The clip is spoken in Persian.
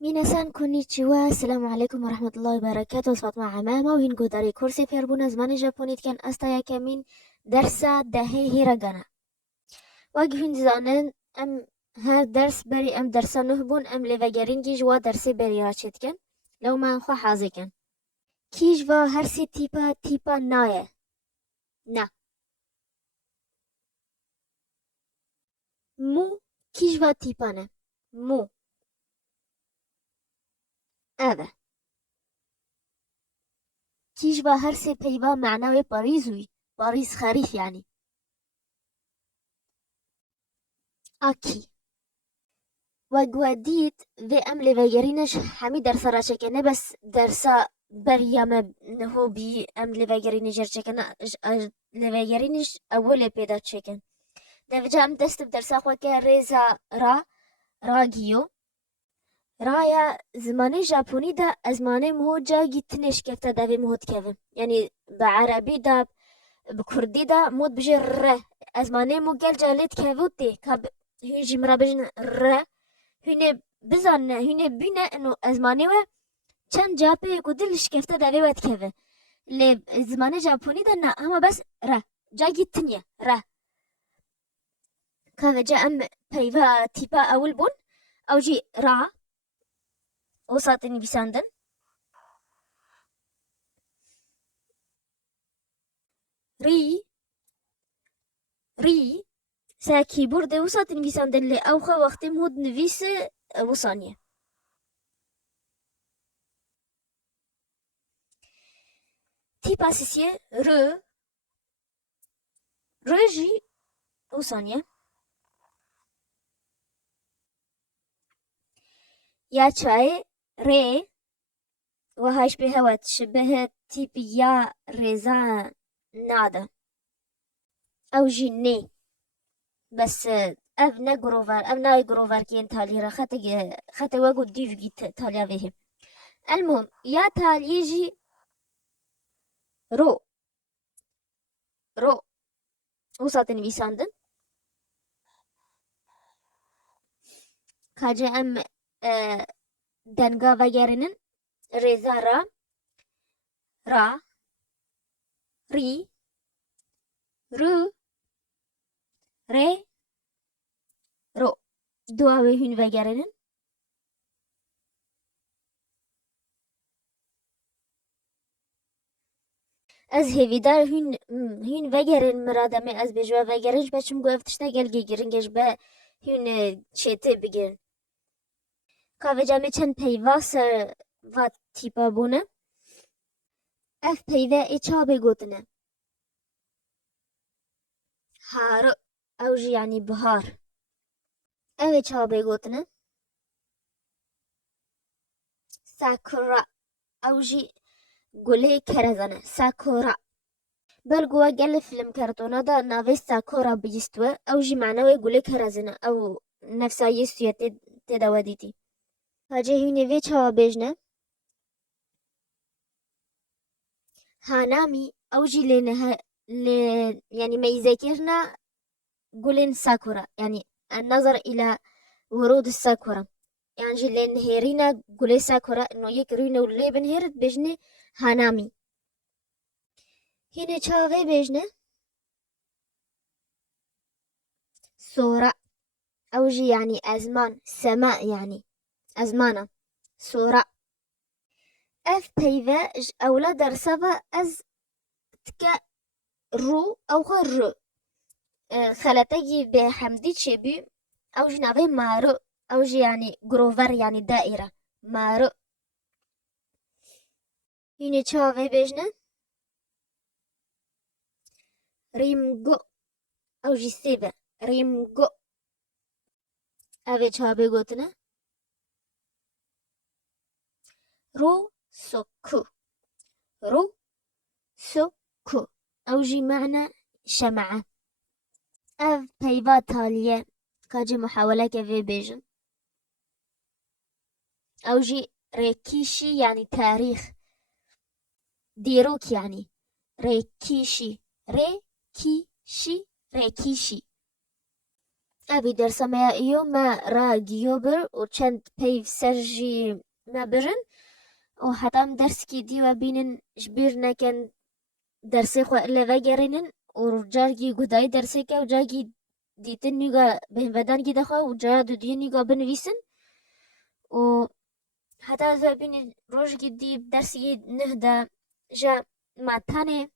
میناسان کونیچیوا السلام علیکم و رحمت الله و برکاته. فاطمه عمامه و هنگو داری کورسی پیربون زمان ژاپنی کن استا یکمین درس دهه هیرگانه وگه هند زانن ام هر درس بری ام درس نه بون ام لیوگرین گیج و درسی بری راچت کن لو من خو حاضی کن کیج و هر سی تیپا نایه نه مو کیج و تیپا نه مو اوه کیج و هر سی پیوا معنای پاریزوی پاریز خریف یعنی آکی وگودید و ام لیوگرینش همی درس را چکنه بس درسا بریم نهو بی ام لیوگرینی جر چکنه لیوگرینش اول پیدا چکن دوجه ام دست بدرسا خوا که ریزا راگیو رایا زمانه ژاپنی دا ازمانه مهو جاگی تنش کفتا دوی مهود کفم یعنی بعربی دا بکردی دا مود بجه ره ازمانه مو گل جالت کفوتی کاب هنجی مرا بجن ره هونه بزن هونه بینه انو ازمانه و چند جاپه کو دلش کفته دوی ود کفه لی زمانه ژاپنی دا نه اما بس ره جاگی تنیه ره که جا ام پیوا تیپا اول بون او جی را وساطني بيساندن ری ساكي بورد وساطني بيساندن لي اوخا وقت مهود نفيس وصانية تيبا سيسيه رو جي وصانية يا چاي ري وهاش بهوت شبه تيبي يا ريزا نادا او جي ني بس اف نگروفر اف ناي گروفر كين تالي را خطا وگو ديف جيت تاليا فيهم المهم يا تالي جي رو وساطني بيساندن كاجا ام دنگا وگرنن ريزا را ری رو ری رو دواوی هون وگرنن از هیویدار هون وگرن مرادمه از بجوا وگرنش بچم گفتش نگل گیرنگش به هون چیته بگیرن که جامعه چند پیواس و تیپا بونه اف پیوه ایچا بگوتنه هارو او جی یعنی بهار او ایچا بگوتنه ساکورا او جی گله کرزنه ساکورا بلگو گل فیلم کارتونا دا ناوی ساکورا بیستوه او جی معنوی گله کرزنه او نفسایی سویت تدا ودیتی هاجه هونه وی چاوا بیجنه هانامی او جی لینه يعني ما يذاكرنا قولين ساكورا يعني النظر إلى ورود الساكورا يعني جي لين هيرينا قولي ساكورا إنه يكرينا واللي بنهيرت بيجني هانامي هنا چاوي بيجنه سورة أو جي يعني أزمان سماء يعني أزمانة سورة اف بيفا أولا درسفا از تكا رو أو خر خلتجي بحمدي تشبي أو جنابي مارو أو جي يعني جروفر يعني دائرة مارو هنا چاوي بيجنه ريمجو أو جي سيبا ريمجو أبي چاوي گوتنه رو سوكو رو سوكو أو جي معنى شمعة اف بيفا تالية كاجي محاولة كفي بيجن أو جي ريكيشي يعني تاريخ ديروك يعني ريكيشي ريكيشي اوی درسا ما ایو ما را گیو بر و چند پیف سرجی ما برن و حتی هم درس کی دیو بینن جبیر نکن درسی خو لوا گرینن و جارگی گودای درسی که و جارگی دیتن نیگا به بدن گی دخوا و جا دو دی نیگا بنویسن و حتی از بینن روش گی دی درسی نهدا جا ما تانه